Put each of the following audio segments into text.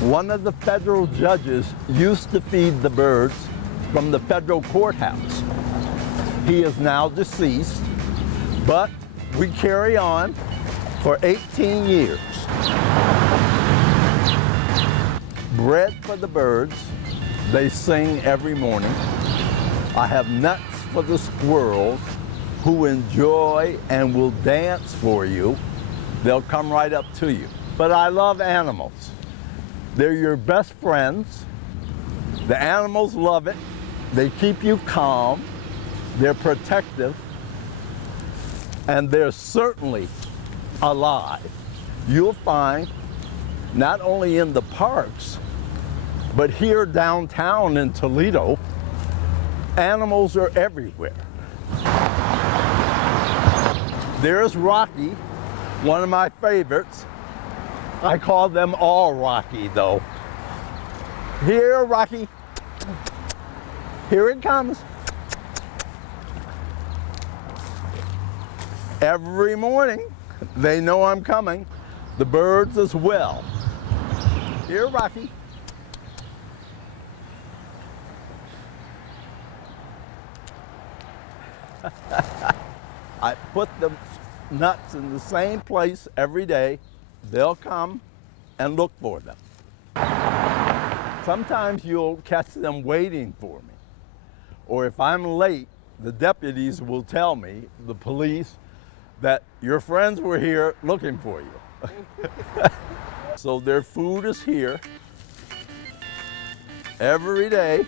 One of the federal judges used to feed the birds from the federal courthouse. He is now deceased, but we carry on for 18 years. Bread for the birds. They sing every morning. I have nuts for the squirrels who enjoy and will dance for you. They'll come right up to you. But I love animals. They're your best friends. The animals love it. They keep you calm. They're protective. And they're certainly alive. You'll find not only in the parks, but here downtown in Toledo, animals are everywhere. There's Rocky, one of my favorites. I call them all Rocky, though. Here, Rocky. Here it comes. Every morning, they know I'm coming. The birds as well. Here, Rocky. I put the nuts in the same place every day. They'll come and look for them. Sometimes you'll catch them waiting for me. Or if I'm late, the deputies will tell me, the police, that your friends were here looking for you. So their food is here every day.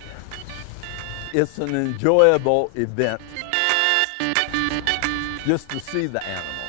It's an enjoyable event just to see the animals.